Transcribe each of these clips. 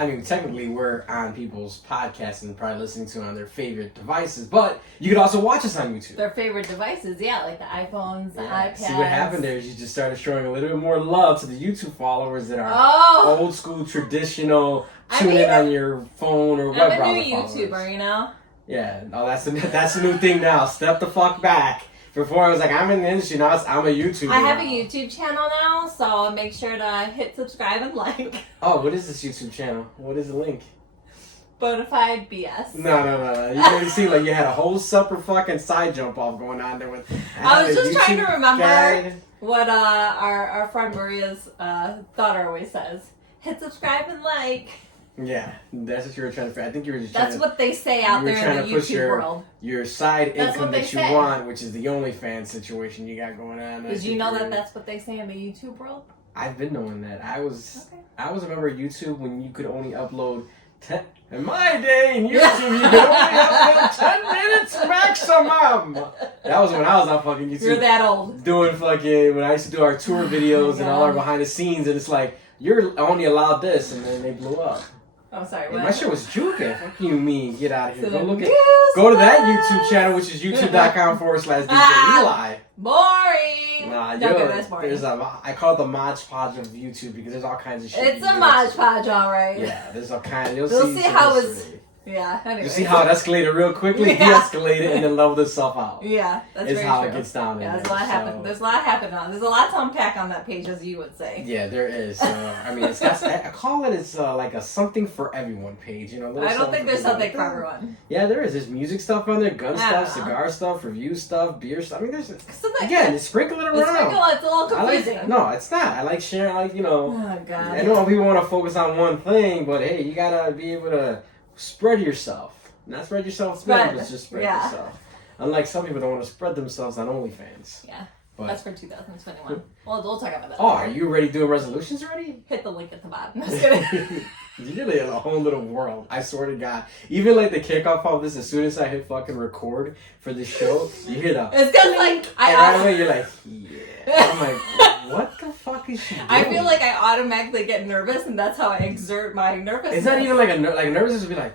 I mean, technically, we're on people's podcasts and probably listening to it on their favorite devices, but you could also watch us on YouTube. Their favorite devices, yeah, like the iPhones, the iPads. See what happened there is you just started showing a little bit more love to the YouTube followers that are old school, traditional, tune in on your phone or web browser I'm a new followers. YouTuber, you know? Yeah, no, that's the new thing now. Step the fuck back. Before I was like, I'm in the industry, now I'm a YouTuber. I have a YouTube channel now, so make sure to hit subscribe and like. Oh, what is this YouTube channel? What is the link? Bona Fide BS. No. You really see, like, you had a whole separate fucking side jump off going on there with. I was just trying to remember what our friend Maria's daughter always says. Hit subscribe and like. Yeah, that's what you were trying to. I think you were just. That's what they say out there in the YouTube world. Your side income that you want, which is the OnlyFans situation you got going on. Did you know that that's what they say in the YouTube world? I've been knowing that. I was a member of YouTube when you could only upload 10. In my day in YouTube, you could only upload 10 minutes maximum. That was when I was on fucking YouTube. You're that old. Doing fucking when I used to do our tour videos and all our behind the scenes, and it's like you're only allowed this, and then they blew up. Oh, sorry. My shit was juking. Fuck you, mean. Get out of here. Go to that YouTube channel, which is youtube.com/DJ Eli. Boring. Nah, that's boring. I call it the Mod Podge of YouTube because there's all kinds of shit. It's a Mod Podge, alright. Yeah, there's all kinds. You'll see how it's. Yeah, anyway. You see how it escalated real quickly, de-escalated, and then leveled itself out. Yeah, that's very how true. It gets down. Yeah, there's a lot happening. There's a lot happening on. There's a lot to unpack on that page, as you would say. Yeah, there is. I mean, it's got. I call it like a something for everyone page. You know, I don't think there's something for everyone. Yeah, there is. There's music stuff on there, gun stuff, cigar stuff, review stuff, beer stuff. I mean, there's again, sprinkle it around. It's a little confusing. No, it's not. I like sharing. Like Oh God. I know people want to focus on one thing, but hey, you gotta be able to spread yourself. Not spread yourself, but just spread yourself. Unlike some people don't want to spread themselves on OnlyFans. Yeah. But that's for 2021. Well, we'll talk about that. Oh, are you already doing resolutions already? Hit the link at the bottom. Just kidding. You're really in a whole little world. I swear to God. Even like the kickoff of this, as soon as I hit fucking record for this show, you hear the. It's because like right away you're like, yeah. I'm like, what the fuck is she doing? I feel like I automatically get nervous, and that's how I exert my nervousness. It's not even like a nervousness would be like.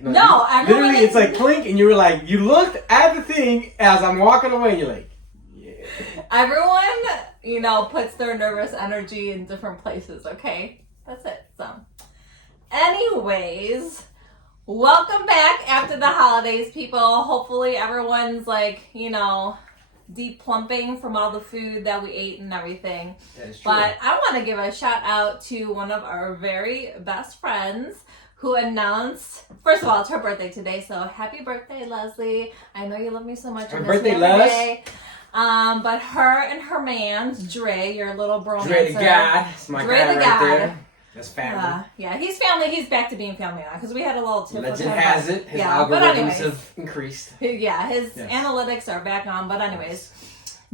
No, literally, it's like clink, and you were like, you looked at the thing as I'm walking away, and you're like, yeah. Everyone, puts their nervous energy in different places, okay? That's it. So, anyways, welcome back after the holidays, people. Hopefully, everyone's deep plumping from all the food that we ate and everything. That is true. But I want to give a shout out to one of our very best friends who announced, first of all, it's her birthday today, so happy birthday, Leslie. I know you love me so much. Happy birthday, Les. But her and her man, Dre, your little bromance. Dre the God. It's my Dre guy the right God. there. That's family. Yeah, he's family. He's back to being family now, because we had a little tip. Legend has it. His algorithms have increased. Yeah, his analytics are back on, but anyways.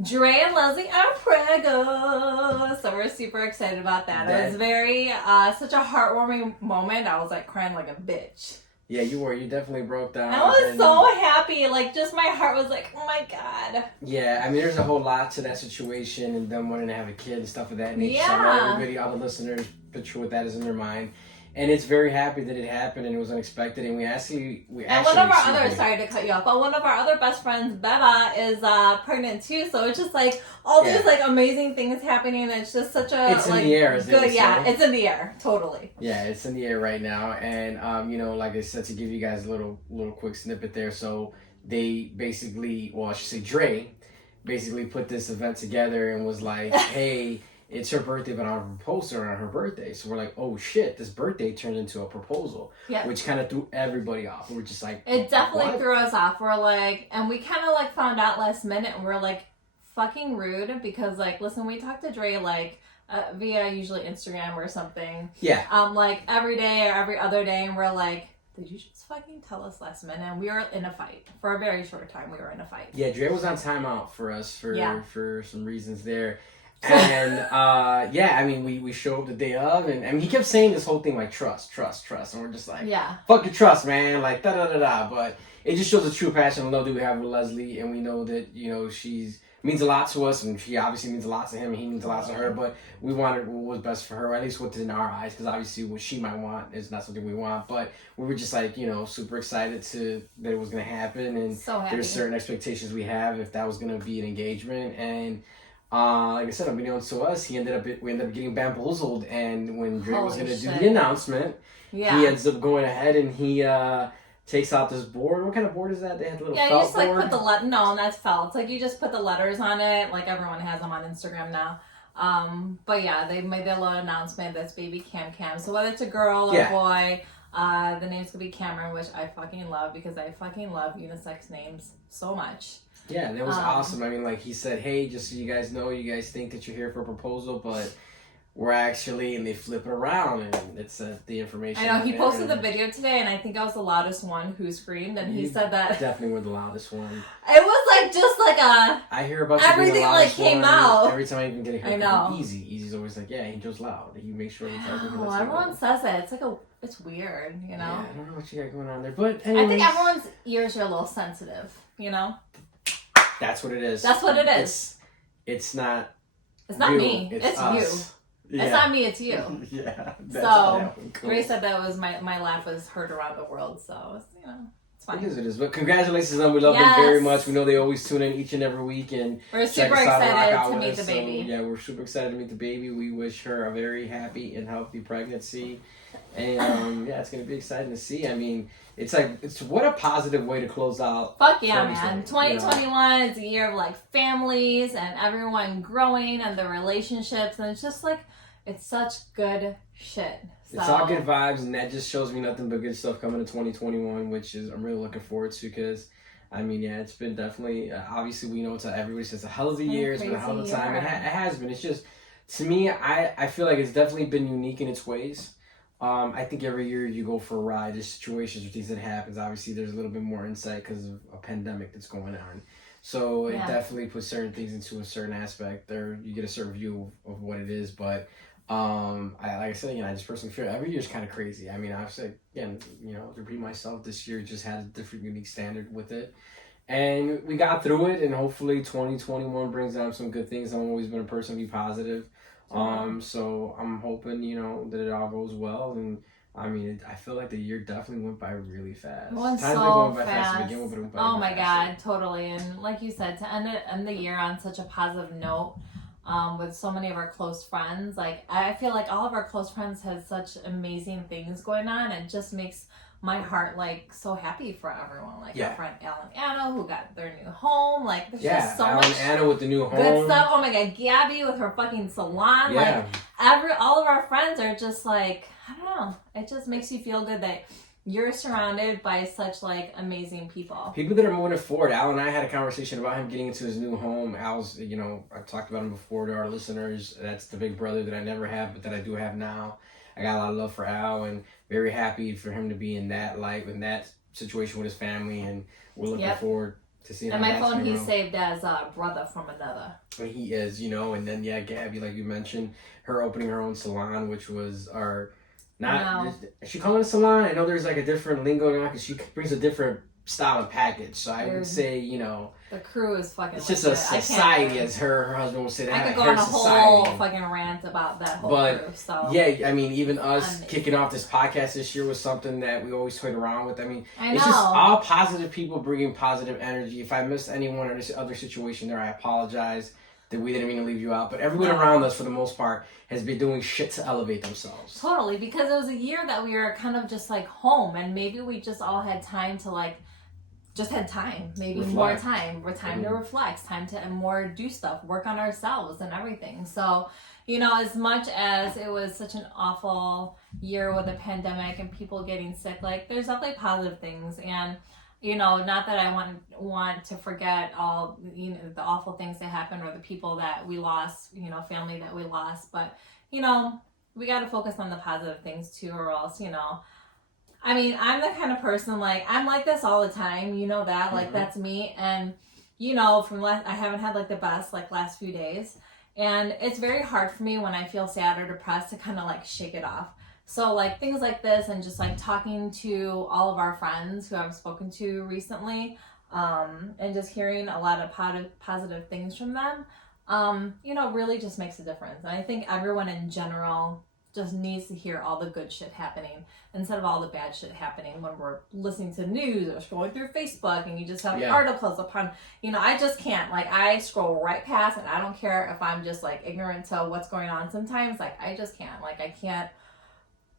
Dre and Leslie are preggo, so we're super excited about that. It was very, such a heartwarming moment. I was like crying like a bitch. Yeah, you were. You definitely broke down. I was so happy. Like, just my heart was like, oh my God. Yeah, I mean, there's a whole lot to that situation and them wanting to have a kid and stuff of that nature. Yeah. So I know everybody, all the listeners, picture what that is in their mind. And it's very happy that it happened and it was unexpected. And we actually. And one of our other, sorry to cut you off, but one of our other best friends, Beba, is pregnant too. So it's just like all these like amazing things happening. And it's just such a it's in the air. Good, it's in the air, totally. Yeah, it's in the air right now. And like I said, to give you guys a little quick snippet there. So they basically, well, I should say Dre, basically put this event together and was like, hey. It's her birthday, but I proposed to her on her birthday. So we're like, oh shit, this birthday turned into a proposal. Yeah. Which kind of threw everybody off. We were just like, it definitely threw us off. We're like, and we kind of like found out last minute and we're like fucking rude because like, listen, we talked to Dre like via usually Instagram or something. Yeah. Like every day or every other day. And we're like, did you just fucking tell us last minute? And we were in a fight. For a very short time, we were in a fight. Yeah, Dre was on timeout for us for some reasons there. And I mean, we showed up the day of, and I mean, he kept saying this whole thing like trust, and we're just like, fuck your trust, man, like da da da da. But it just shows the true passion and love that we have with Leslie, and we know that she's means a lot to us, and she obviously means a lot to him, and he means a lot to her. But we wanted what was best for her, at least what's in our eyes, because obviously what she might want is not something we want. But we were just like, super excited that it was gonna happen, and so happy. There's certain expectations we have if that was gonna be an engagement, and like I said, unbeknownst to us, we ended up getting bamboozled, and when Dre was gonna do the announcement, he ends up going ahead and he takes out this board. What kind of board is that? They had a little felt you just like board. put no, that's felt. Like you just put the letters on it. Like everyone has them on Instagram now. But yeah, they made their little announcement that's baby Cam. So whether it's a girl or a boy, the name's gonna be Cameron, which I fucking love because I fucking love unisex names so much. Yeah, that was awesome. I mean, like he said, hey, just so you guys know, you guys think that you're here for a proposal, but we're actually, and they flip it around, and it's the information. I know, he posted the video today, and I think I was the loudest one who screamed, and he said that. Definitely were the loudest one. It was like, just like a... I hear about you everything being the loudest like came one. out. Every time I even get a haircut, I know. Easy's always like, yeah, Angel's loud. He makes sure he tells me. Oh, everyone says it. It's like it's weird, you know? Yeah, I don't know what you got going on there, but anyways. I think everyone's ears are a little sensitive, you know? That's what it is. That's what it is. It's not you. Me. It's us. You. Yeah. It's not me, it's you. Yeah. So, Grace said that was my laugh was heard around the world, so, it's fine. It is. But congratulations to them. We love them very much. We know they always tune in each and every week. And we're super excited to meet the baby. So, yeah, we're super excited to meet the baby. We wish her a very happy and healthy pregnancy. And it's going to be exciting to see. I mean, it's what a positive way to close out. Fuck yeah, man. 2021 is a year of like families and everyone growing and the relationships. And it's just like, it's such good shit. So. It's all good vibes, and that just shows me nothing but good stuff coming in 2021, which is I'm really looking forward to because, I mean, it's been definitely, obviously we know everybody says a hell of a year. It's been a hell of a time. It has been. It's just, to me, I feel like it's definitely been unique in its ways. I think every year you go for a ride, there's situations or things that happens. Obviously, there's a little bit more insight because of a pandemic that's going on. So it definitely puts certain things into a certain aspect. There, you get a certain view of what it is. But like I said, I just personally feel every year is kind of crazy. I mean, I've said again, to repeat myself, this year just had a different, unique standard with it. And we got through it, and hopefully 2021 brings out some good things. I've always been a person to be positive. So I'm hoping, that it all goes well. And I mean, I feel like the year definitely went by really fast. It went so fast. Oh my God, totally. And like you said, to end the year on such a positive note, with so many of our close friends, like I feel like all of our close friends had such amazing things going on, and just makes my heart like so happy for everyone. Like our friend Al and Anna who got their new home. Like there's just so much Anna with the new home. Good stuff. Oh my God, Gabby with her fucking salon. Yeah. Like all of our friends are just like, I don't know. It just makes you feel good that you're surrounded by such like amazing people. People that are moving forward. Al and I had a conversation about him getting into his new home. Al's, I talked about him before to our listeners. That's the big brother that I never had, but that I do have now. I got a lot of love for Al, and very happy for him to be in that light, in that situation with his family, and we're looking forward to seeing. And my phone, he's saved as a brother from another. And he is, and then Gabby, like you mentioned, her opening her own salon, which was is she calling it a salon? I know there's like a different lingo now because she brings a different style and package. So I would say, the crew is fucking. It's just a society, as her husband would say. I could go on a whole fucking rant about that whole crew. So I mean, even us kicking off this podcast this year was something that we always toyed around with. I mean, it's just all positive people bringing positive energy. If I missed anyone or this other situation there, I apologize. That we didn't mean to leave you out, but everyone around us, for the most part, has been doing shit to elevate themselves. Totally, because it was a year that we were kind of just like home, and maybe we just all had time to like, just had time, maybe more time to reflect, time to more do stuff, work on ourselves and everything. So, as much as it was such an awful year with a pandemic and people getting sick, like there's definitely positive things. And not that I want to forget all, the awful things that happened or the people that we lost, family that we lost. But, we got to focus on the positive things too, or else, I mean, I'm the kind of person, like, I'm like this all the time. You know that, like, that's me. And, I haven't had like the best, like, last few days. And it's very hard for me when I feel sad or depressed to kind of like shake it off. So like things like this and just like talking to all of our friends who I've spoken to recently, and just hearing a lot of positive things from them, really just makes a difference. And I think everyone in general just needs to hear all the good shit happening instead of all the bad shit happening when we're listening to news or scrolling through Facebook and you just have articles upon, I just can't. Like, I scroll right past and I don't care if I'm just like ignorant to what's going on sometimes. Like, I just can't. Like, I can't.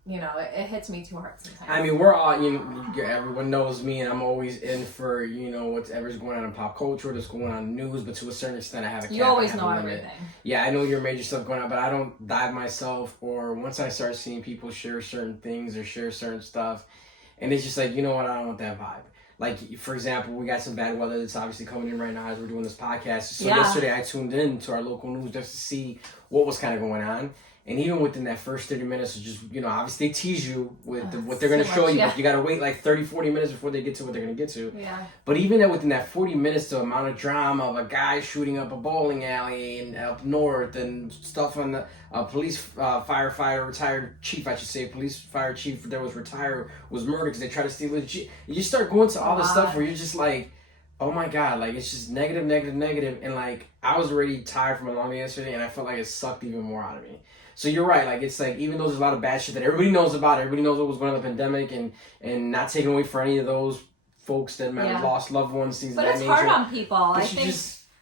It hits me too hard sometimes. I mean, we're all, everyone knows me, and I'm always in for, whatever's going on in pop culture, what's going on in news, but to a certain extent, I have a cap. You always know everything. Yeah, I know your major stuff going on, but I don't dive myself, or once I start seeing people share certain things or share certain stuff, and it's just like, you know what, I don't want that vibe. Like, for example, we got some bad weather that's obviously coming in right now as we're doing this podcast. So yesterday I tuned in to our local news just to see what was kind of going on. And even within that first 30 minutes, just, obviously they tease you with what they're going to show you. But you got to wait like 30, 40 minutes before they get to what they're going to get to. Yeah. But even within that 40 minutes, the amount of drama of a guy shooting up a bowling alley and up north and stuff on the police firefighter, retired chief, I should say, police fire chief that was retired was murdered because they tried to steal his Jeep. You start going to all this stuff where you're just like, oh my God, like it's just negative. And like I was already tired from a long day yesterday and I felt like it sucked even more out of me. So you're right, like it's like even though there's a lot of bad shit that everybody knows about, everybody knows what was going on in the pandemic and not taking away for any of those folks that might have lost loved ones, things of that nature. But it's hard on people. I think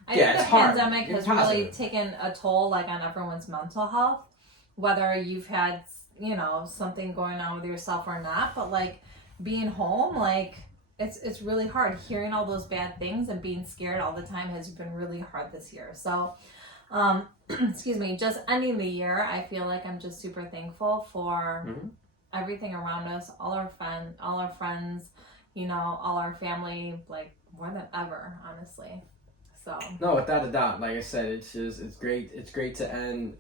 the pandemic has really taken a toll like on everyone's mental health, whether you've had, something going on with yourself or not, but like being home, like it's really hard. Hearing all those bad things and being scared all the time has been really hard this year. So excuse me, just ending the year, I feel like I'm just super thankful for everything around us, all our friends, all our family, like more than ever, honestly. So no, without a doubt, like I said, it's great to end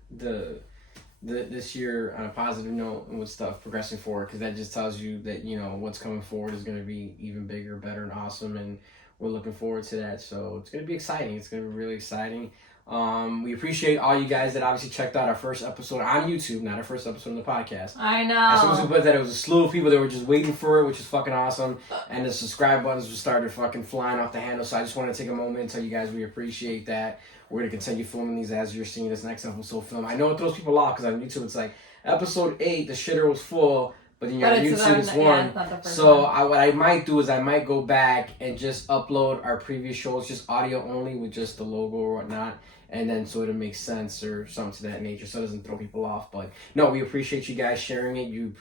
this year on a positive note and with stuff progressing forward, because that just tells you that what's coming forward is going to be even bigger, better, and awesome, and we're looking forward to that. So it's going to be exciting. It's going to be really exciting. We appreciate all you guys that obviously checked out our first episode on YouTube, not our first episode on the podcast. I know. As soon as we put that, it was a slew of people that were just waiting for it, which is fucking awesome. And the subscribe buttons just started fucking flying off the handle. So I just want to take a moment and tell you guys we appreciate that. We're going to continue filming these as you're seeing this next episode film. I know it throws people off because on YouTube it's like episode 8, the shitter was full. But then you're on YouTube, it's one. So what I might do is I might go back and just upload our previous shows, just audio only with just the logo or whatnot. And then so it'll make sense or something to that nature so it doesn't throw people off. But no, we appreciate you guys sharing it. You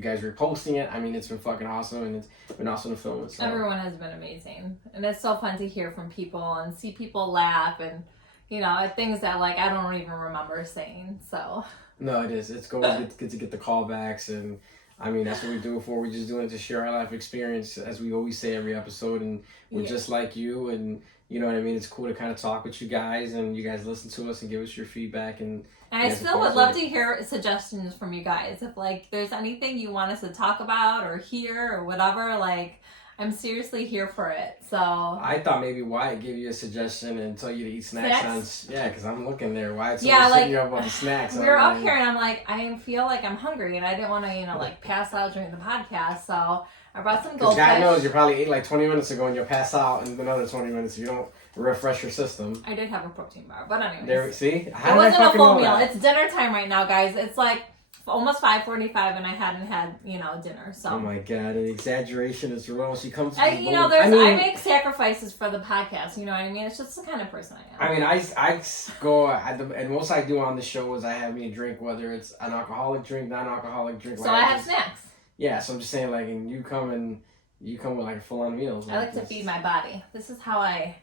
guys reposting it. I mean, it's been fucking awesome and it's been awesome to film it. So. Everyone has been amazing. And it's so fun to hear from people and see people laugh and, at things that like I don't even remember saying. So. No, it is. It's good to get the callbacks and I mean, that's what we do it for. We're just doing it to share our life experience, as we always say every episode. And we're just like you. And you know what I mean? It's cool to kind of talk with you guys. And you guys listen to us and give us your feedback. And I still would love to hear suggestions from you guys. If, like, there's anything you want us to talk about or hear or whatever, like, I'm seriously here for it. So I thought maybe Wyatt gave you a suggestion and told you to eat snacks. Yeah, because I'm looking there. Wyatt's hitting you up about the snacks. We were up here and I'm like, I feel like I'm hungry and I didn't want to, like pass out during the podcast. So I brought some goldfish. God knows you probably ate like 20 minutes ago and you'll pass out in another 20 minutes if you don't refresh your system. I did have a protein bar, but anyways. There, see? It wasn't a full meal. It's dinner time right now, guys. It's like almost 5:45 and I hadn't had, dinner. So. Oh my God, an exaggeration is real. She comes to I make sacrifices for the podcast, you know what I mean? It's just the kind of person I am. I mean, I go, and most I do on the show is I have me a drink, whether it's an alcoholic drink, non-alcoholic drink. So I have snacks. Yeah, so I'm just saying, like, and you come with like full-on meals. I like to feed my body. This is how I,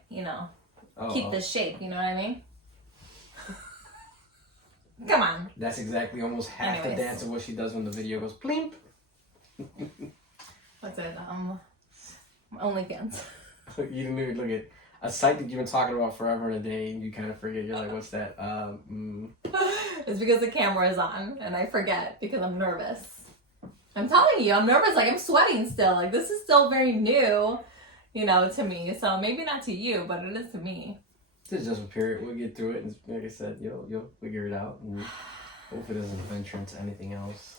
keep this shape, you know what I mean? Come on. That's exactly almost half the dance of what she does when the video goes plimp. What's it? OnlyFans. You didn't even look at a site that you've been talking about forever and a day, and you kind of forget. You're like, what's that? It's because the camera is on, and I forget because I'm nervous. I'm telling you, I'm nervous. Like, I'm sweating still. Like, this is still very new, to me. So maybe not to you, but it is to me. This is just a period. We'll get through it, and like I said, you'll figure it out, and hope it doesn't venture into anything else.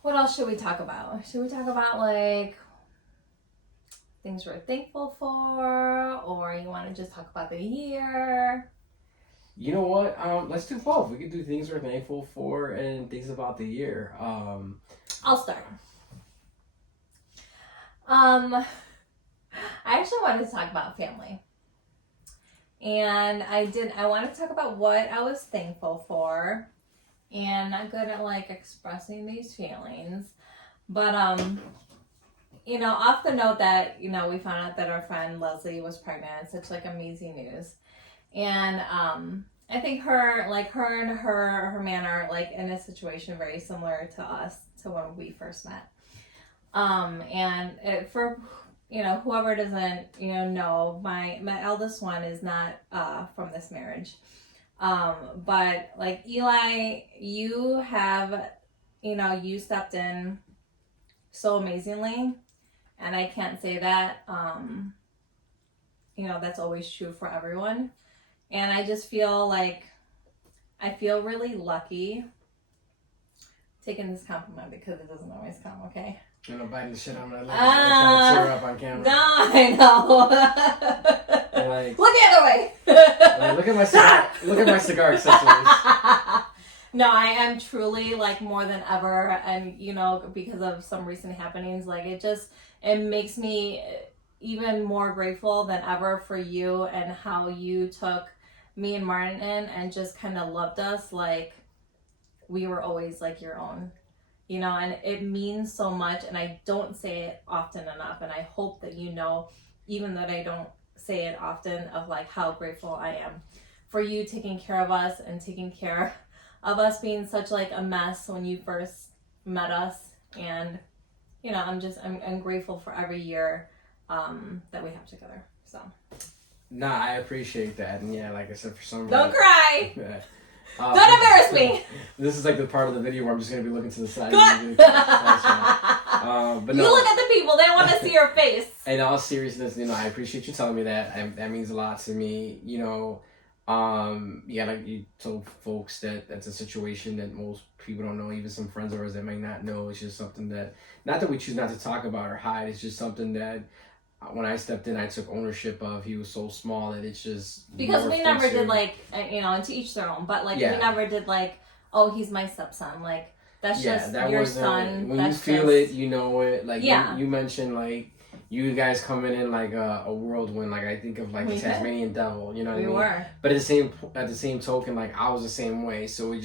What else should we talk about? Should we talk about like things we're thankful for, or you want to just talk about the year? You know what? Let's do both. We could do things we're thankful for and things about the year. I'll start. I actually wanted to talk about family. And I wanted to talk about what I was thankful for. And I'm good at like expressing these feelings. But off the note that, we found out that our friend Leslie was pregnant. Such like amazing news. And I think her and her man are like in a situation very similar to us, to when we first met. For whoever doesn't know, my eldest one is not from this marriage. But like Eli, you have you stepped in so amazingly, and I can't say that that's always true for everyone. And I just feel like I feel really lucky taking this compliment, because it doesn't always come, okay? You're not biting the shit out of my lip. I'm trying to tear up on camera. No, I know. Like, look the other way. Like, look at my cigar. Look at my cigar accessories. No, I am truly like more than ever, and because of some recent happenings, like it makes me even more grateful than ever for you and how you took me and Martin in and just kind of loved us like we were always like your own, and it means so much, and I don't say it often enough, and I hope that even that I don't say it often, of like how grateful I am for you taking care of us and taking care of us being such like a mess when you first met us. And I'm grateful for every year that we have together. So nah, I appreciate that. And yeah, like I said, for some reason, don't cry. Yeah. Don't embarrass me. This is like the part of the video where I'm just gonna be looking to the side. But no, you look at the people; they don't want to see your face. In all seriousness, I appreciate you telling me that. That means a lot to me. Like you told folks that that's a situation that most people don't know, even some friends of ours that may not know. It's just something that, not that we choose not to talk about or hide, it's just something that when I stepped in, I took ownership of. He was so small that it's just... Because we never did like, and to each their own, but like we never did like, oh, he's my stepson. Like, that's just that your son. When you feel it, you know it. Like, you mentioned like, you guys coming in like a whirlwind, like I think of like the Tasmanian devil, you know what I mean? Were. But at the same token, like I was the same way. So we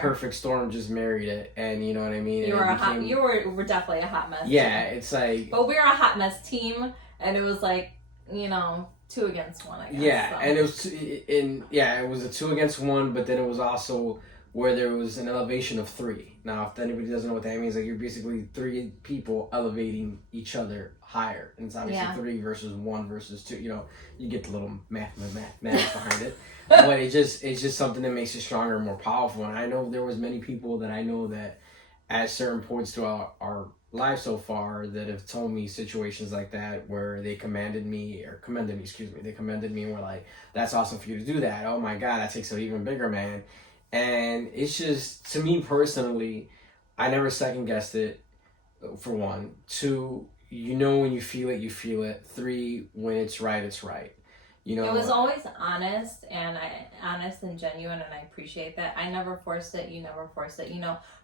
perfect storm just married it, and you know what I mean? You were definitely a hot mess. Yeah, it's like. But we were a hot mess team, and it was like 2 against 1, I guess. Yeah, so. And it was a 2 against 1, but then it was also where there was an elevation of 3. Now, if anybody doesn't know what that means, like you're basically 3 people elevating each other higher, and it's obviously 3 versus 1 versus 2. You get the little math behind it, but it's just something that makes it stronger and more powerful. And I know there was many people that I know that at certain points throughout our life so far that have told me situations like that where they commended me and were like, "That's awesome for you to do that. Oh my God, that takes an even bigger man." And it's just, to me personally, I never second guessed it, for 1. 2, when you feel it, you feel it. 3, when it's right, it's right. It was always honest and genuine, and I appreciate that. I never forced it. You never forced it.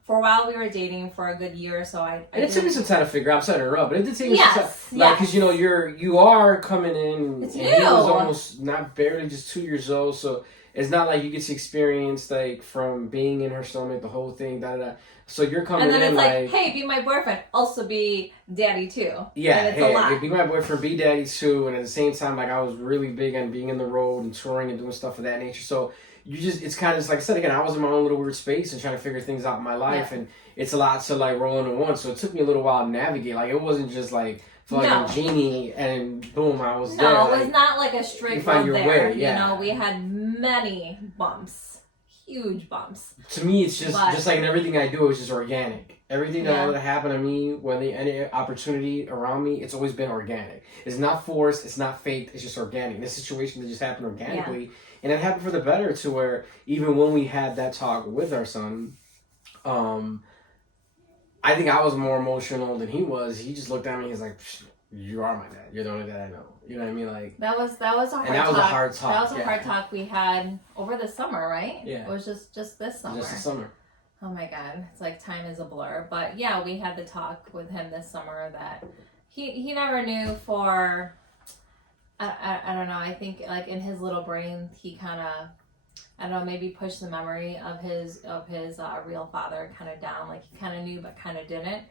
For a while we were dating for a good year or so. It took me some time to figure out. I'm setting her up, but it did take me some time. Like, because you are coming in. It's and new. He was almost not barely just 2 years old, so it's not like you get to experience like from being in her stomach the whole thing. So you're coming in, and then it's like, hey, be my boyfriend, also be daddy too. Yeah, and it's a lot. Be my boyfriend, be daddy too, and at the same time, like I was really big on being in the road and touring and doing stuff of that nature. So it's kind of just like I said again, I was in my own little weird space and trying to figure things out in my life, and it's a lot to like roll into one. So it took me a little while to navigate. Like it wasn't just like fucking genie and boom, I was there. No, it was not like a straight road there. Way, we had many bumps. Huge bumps. To me, it's just like in everything I do, it's just organic. Everything that happened to me, whether any opportunity around me, it's always been organic. It's not forced, it's not faked, it's just organic. This situation that just happened organically, and it happened for the better. To where even when we had that talk with our son, I think I was more emotional than he was. He just looked at me. He's like, you are my dad. You're the only dad I know. You know what I mean? Like that was a hard talk. That was a hard talk. That was a hard talk we had over the summer, right? Yeah. It was just this summer. Just the summer. Oh my God, it's like time is a blur. But yeah, we had the talk with him this summer that he never knew for. I don't know. I think like in his little brain, he kind of, I don't know, maybe pushed the memory of his real father kind of down. Like he kind of knew, but kind of didn't.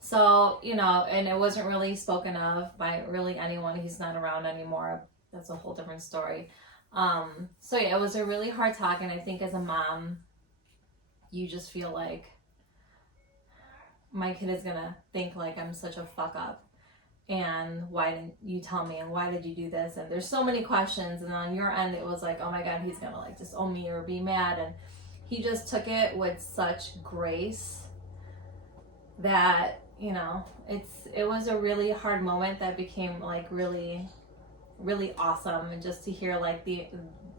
So, you know, and it wasn't really spoken of by really anyone. He's not around anymore. That's a whole different story. So yeah, it was a really hard talk. And I think as a mom, you just feel like my kid is going to think like I'm such a fuck up. And why didn't you tell me? And why did you do this? And there's so many questions. And on your end, it was like, oh my God, he's going to like disown me or be mad. And he just took it with such grace that, you know, it was a really hard moment that became like really, really awesome. And just to hear like the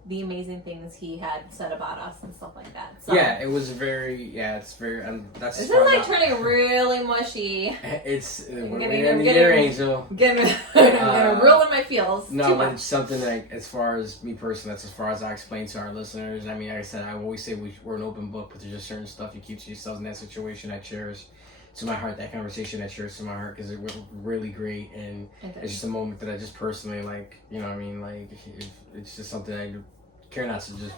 amazing things he had said about us and stuff like that. So, yeah, it was very, it's very, that's this is like turning really mushy. It's, I'm Angel. Getting real in my feels. No, but it's something that, as far as me personally, that's as far as I explain to our listeners. I mean, like I said, I always say we're an open book, but there's just certain stuff you keep to yourselves in that situation I cherish to my heart, that conversation I cherish to my heart, because it was really great, and it's just a moment that I just personally, like, you know what I mean, like, it's just something I care not to just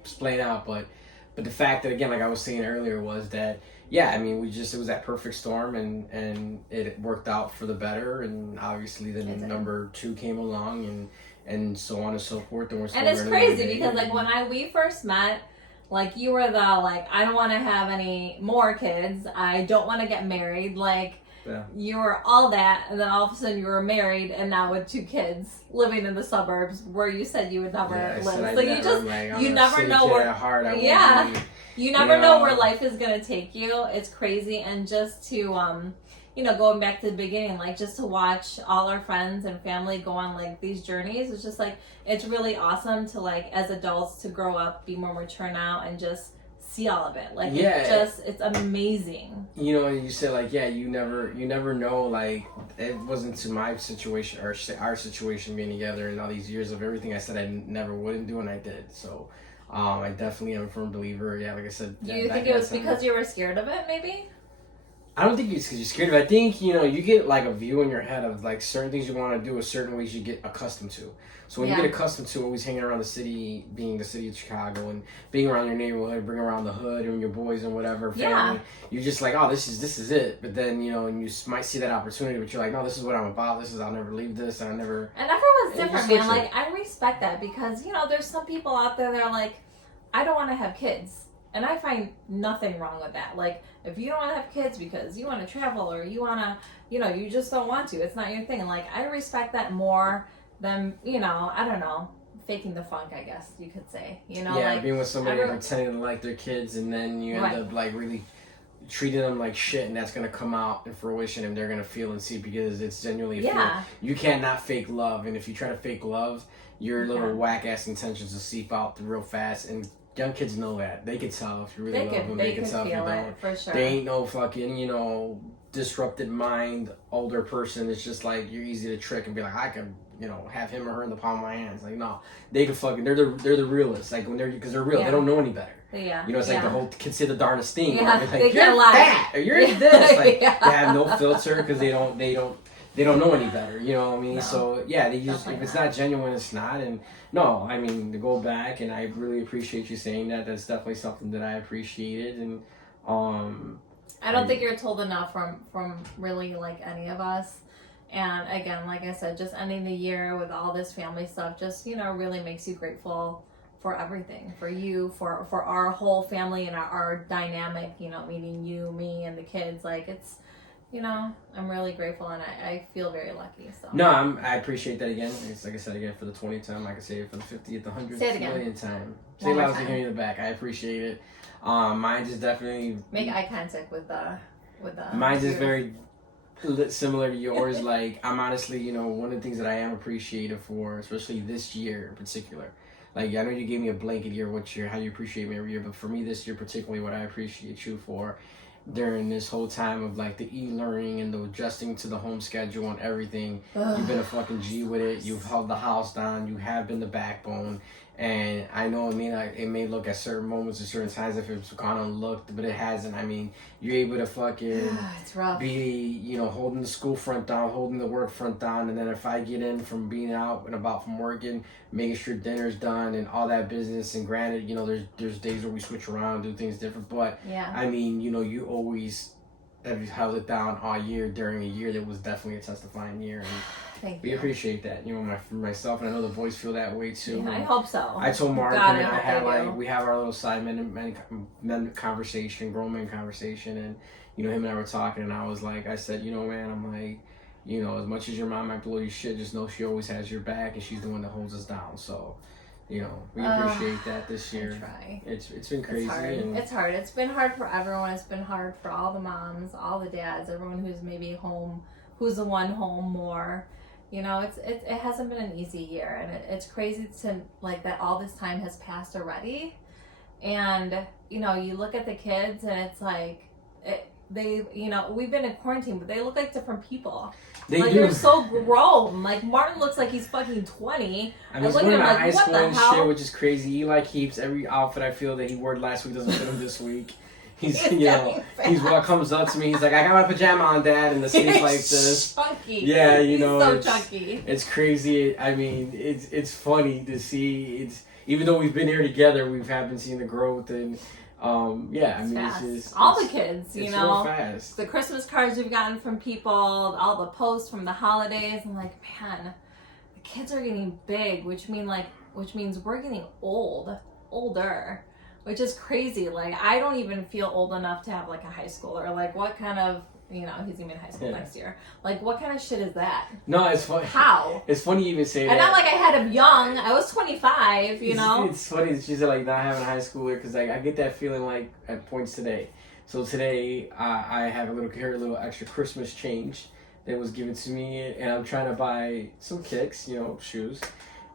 explain out, but the fact that, again, like I was saying earlier, was that, yeah, I mean, it was that perfect storm, and it worked out for the better, and obviously then number 2 came along, and so on and so forth, and we're still it's crazy, because, like, when we first met, like, you were the, like, I don't want to have any more kids, I don't want to get married, like, yeah. You were all that, and then all of a sudden you were married, and now with 2 kids, living in the suburbs where you said you would never live. So you just, you never know where, you never know where life is going to take you. It's crazy. And just to, you know, going back to the beginning, like, just to watch all our friends and family go on, like, these journeys, it's just, like, it's really awesome to, like, as adults, to grow up, be more mature now, and just see all of it. Like, it's amazing. You know, you said, like, yeah, you never know, like, it wasn't to my situation, or our situation being together, and all these years of everything I said I never wouldn't do, and I did. So, I definitely am a firm believer. Yeah, like I said. Do you think it was because you were scared of it, maybe? I don't think it's because you're scared of it. I think, you know, you get, like, a view in your head of, like, certain things you want to do, or certain ways you get accustomed to. So when you get accustomed to always hanging around the city, being the city of Chicago, and being around your neighborhood, being around the hood and your boys and whatever, family, you're just like, oh, this is it. But then, you know, and you might see that opportunity, but you're like, no, this is what I'm about. I'll never leave this. And everyone's different, man. Like, I respect that, because, you know, there's some people out there that are like, I don't want to have kids. And I find nothing wrong with that. Like, if you don't want to have kids because you want to travel, or you want to, you know, you just don't want to, it's not your thing. Like, I respect that more than, you know, I don't know, faking the funk, I guess you could say. You know, yeah, like, being with somebody and pretending to like their kids, and then you end up, like, really treating them like shit, and that's going to come out in fruition, and they're going to feel and see, because it's genuinely you cannot fake love. And if you try to fake love, your little whack-ass intentions will seep out real fast, and young kids know that. They can tell if you really love them. They can tell if you don't. For sure. They ain't no fucking, you know, disrupted mind older person. It's just like, you're easy to trick and be like, I can, you know, have him or her in the palm of my hands. Like, no, they can fucking, they're the realists. Like, because they're real. They don't know any better. Yeah. You know, it's like the whole kids say the darndest thing. Yeah. Like, they can't lie. Fat, or you're this. Like, they have no filter, because they don't know any better. You know what I mean? No. So yeah, they just, if it's not genuine, it's not. And no, I mean, to go back, and I really appreciate you saying that. That's definitely something that I appreciated. And I don't think you're told enough from really, like, any of us. And again, like I said, just ending the year with all this family stuff just, you know, really makes you grateful for everything, for you, for our whole family, and our dynamic, you know, meeting you, me, and the kids. Like, it's, you know, I'm really grateful, and I feel very lucky. So no, I appreciate that again. It's like I said again, for the 20th time. I can say it for the 50th, the 100th, millionth time. Say it loud to hear you in the back. I appreciate it. Mine just definitely make eye contact with the. Mine's just very similar to yours. Like, I'm honestly, you know, one of the things that I am appreciative for, especially this year in particular. Like, I know you gave me a blanket year, how you appreciate me every year, but for me this year particularly, what I appreciate you for, during this whole time of like the e-learning and the adjusting to the home schedule and everything. You've been a fucking G with it. You've held the house down. You have been the backbone. And I know it may look at certain moments or certain times if it's gone unlooked, but it hasn't. I mean, you're able to fucking it's rough. be, holding the school front down, holding the work front down, and then if I get in from being out and about from working, making sure dinner's done and all that business. And granted, there's days where we switch around, do things different, but I mean, you always have held it down all year during a year that was definitely a testifying year. And we appreciate that, for myself, and I know the boys feel that way too. Yeah, I hope so. I told Mark and I had we have our little side men conversation, grown men conversation, and him and I were talking, and I said, man, I'm like, as much as your mom might blow your shit, just know she always has your back, and she's the one that holds us down. So, we appreciate that this year. I try. It's been crazy. It's hard. It's been hard for everyone. It's been hard for all the moms, all the dads, everyone who's maybe home, who's the one home more. It hasn't been an easy year, and it's crazy to that all this time has passed already. And you look at the kids, and it's like we've been in quarantine, but they look like different people. They're so grown. Martin looks like he's fucking 20. I mean, he's going to high school and shit, which is crazy. Eli keeps every outfit I feel that he wore last week doesn't fit him this week. He's what comes up to me. He's like, I got my pajama on, Dad, and the sleeves like this. Chunky. Yeah, he's so chunky. It's crazy. I mean, it's funny to see. Even though we've been here together, we have been seeing the growth, and it's just all the kids. It's real fast. The Christmas cards we've gotten from people, all the posts from the holidays. I'm like, man, the kids are getting big, which means we're getting older. Which is crazy. I don't even feel old enough to have a high schooler. What kind of, he's even in high school next year. What kind of shit is that? No, it's funny. How? It's funny you even say that. And not I had him young. I was 25, It's funny that she said not having a high schooler, because I get that feeling at points today. So today I have a little extra Christmas change that was given to me, and I'm trying to buy some kicks, shoes.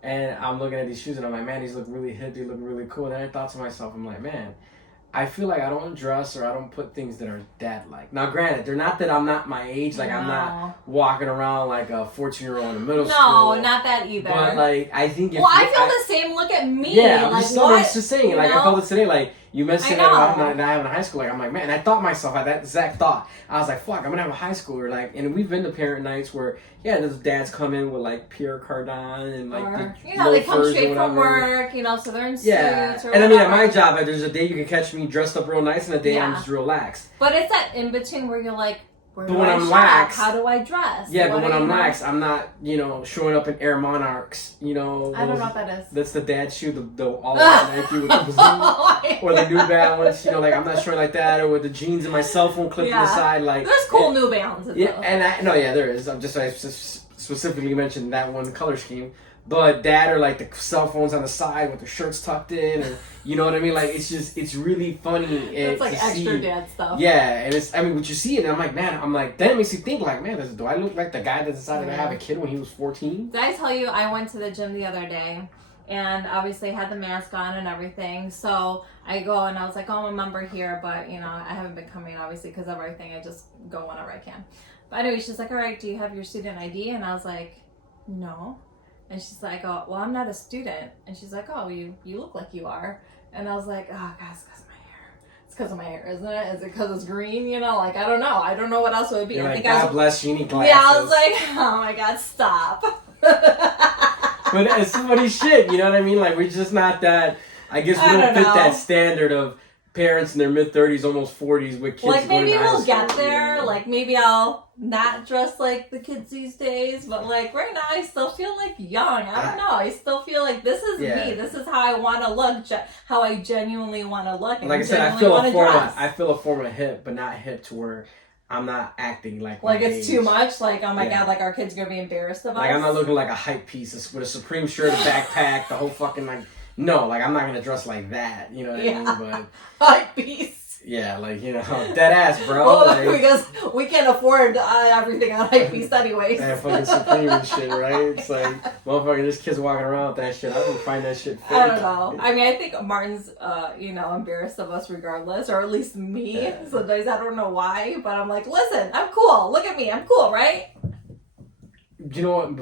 And I'm looking at these shoes, and I'm like, man, these look really hip, they look really cool. And then I thought to myself, I'm like, man, I feel like I don't dress or I don't put things that are dad-like. Now, granted, they're not that I'm not my age. I'm not walking around like a 14-year-old in middle school. No, not that either. But, I think I feel the same. Look at me. Yeah, I'm just saying. I felt it today. You mentioned that about not having a high schooler. I'm like, man, and I thought myself, I had that exact thought. I was like, fuck, I'm going to have a high schooler. And we've been to parent nights where, those dads come in with, Pierre Cardin and, they come straight from work, so they're in suits or and I mean, at my job, there's a day you can catch me dressed up real nice and a day I'm just relaxed. But it's that in-between where you're like, where but do when I I'm shop? lax, how do I dress? Yeah, but when I'm lax, I'm not, showing up in Air Monarchs, I don't know what that is. That's the dad shoe, the all Nike with the blue, or the New Balance, I'm not showing like that, or with the jeans and my cell phone clipped to the side, There's cool New Balances, yeah, though. There is. I specifically mentioned that one color scheme. But dad are the cell phones on the side with the shirts tucked in, and you know what I mean. It's really funny. It's extra dad stuff. Yeah, and what you see, and then it makes you think man, do I look like the guy that decided to have a kid when he was 14? Did I tell you I went to the gym the other day, and obviously had the mask on and everything. So I go and I was like, oh, I'm a member here, but I haven't been coming obviously because of everything. I just go whenever I can. But anyway, she's like, all right, do you have your student ID? And I was like, no. And she's like, oh, well, I'm not a student. And she's like, oh, you look like you are. And I was like, oh, God, it's because of my hair. It's because of my hair, isn't it? Is it because it's green? I don't know. I don't know what else it would be. You're God bless you, need glasses. Yeah, I was like, oh, my God, stop. But it's funny shit, you know what I mean? We're just not that, I guess we don't fit that standard of parents in their mid-30s, almost 40s with kids maybe going to high we'll school, get there. Maybe I'll not dress like the kids these days. But, right now, I still feel, young. I don't know. I still feel like this is me. This is how I want to look. How I genuinely want to look. And like I said, I feel a form of hip, but not hip to where I'm not acting like it's too much. Oh, my God, our kids going to be embarrassed of us. I'm not looking like a hype piece with a Supreme shirt, a backpack, the whole fucking, no, I'm not going to dress like that. You know what I mean? But hype piece. Yeah, like, you know, dead ass, bro. Well, like, because we can't afford everything on Hypebeast anyways. that fucking Supreme and shit, right? It's like, motherfucker, this kid's walking around with that shit. I don't find that shit fake. I don't know. I mean, I think Martin's, embarrassed of us regardless, or at least me. Yeah. Sometimes I don't know why, but I'm like, listen, I'm cool. Look at me, I'm cool, right? You know what?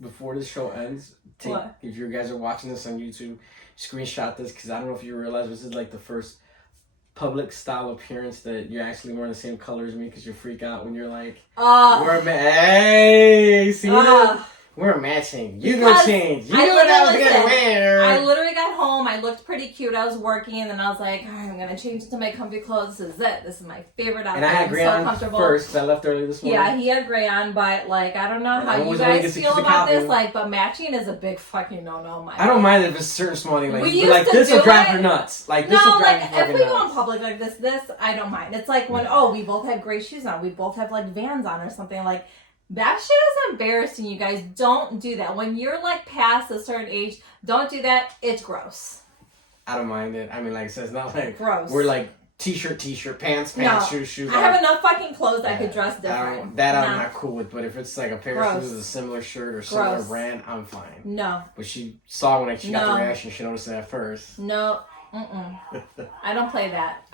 Before this show ends, What? if you guys are watching this on YouTube, screenshot this, because I don't know if you realize this is like the first public style appearance that you're actually wearing the same color as me, because you freak out when you're like, hey, see that? We're matching. You gonna change. You know what I was gonna wear. I literally got home. I looked pretty cute. I was working, and then I was like, all right, I'm gonna change into my comfy clothes. This is it. This is my favorite outfit. And I had gray on comfortable. first, because I left early this morning. Yeah, he had gray on, but like, I don't know how you guys feel about this. Like, but matching is a big fucking no-no. I don't mind if it's a certain small thing. Like, we used like to this do will drive it. her nuts. Like, No, this will drive like her if we nuts. go in public like this, I don't mind. It's like when we both have gray shoes on, we both have like Vans on or something like. That shit is embarrassing, you guys. Don't do that. When you're like past a certain age, don't do that. It's gross. I don't mind it. I mean, like I said, it's not like gross. We're like t-shirt, pants, shoes. I have enough fucking clothes I could dress different. I'm not cool with. But if it's like a pair of shoes, a similar shirt or similar brand, I'm fine. No. But she saw when she got the reaction. She noticed it at first. No. I don't play that.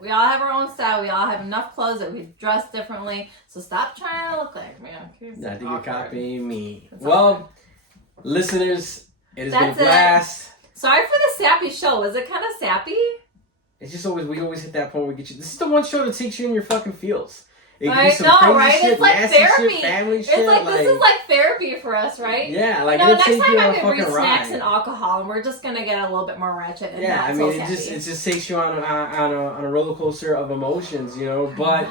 We all have our own style. We all have enough clothes that we dress differently. So stop trying to look like me. I think you're copying me. Well, listeners, it has been a blast. Sorry for the sappy show. Was it kind of sappy? It's just we always hit that point where we get you. This is the one show that takes you in your fucking feels. I know, right? Shit, it's like therapy. Shit, family it's shit, like this is like therapy for us, right? Yeah, like next time I can bring snacks and alcohol, and we're just gonna get a little bit more ratchet. And I mean, it just takes you on a roller coaster of emotions, you know. But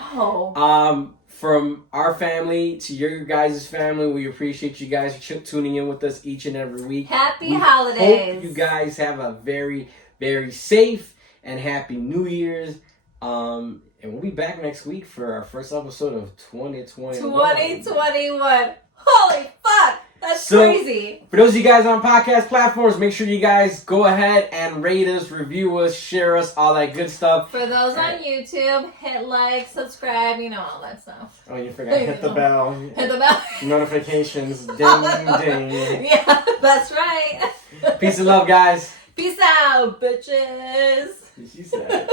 from our family to your guys' family, we appreciate you guys tuning in with us each and every week. Happy holidays! Hope you guys have a very, very safe and happy New Year's. And we'll be back next week for our first episode of 2021. 2021. Holy fuck! That's crazy. For those of you guys on podcast platforms, make sure you guys go ahead and rate us, review us, share us, all that good stuff. For those on YouTube, hit like, subscribe, all that stuff. Oh, you forgot. Hit the bell. Hit the bell. Notifications. Ding, ding. Yeah, that's right. Peace and love, guys. Peace out, bitches. She said.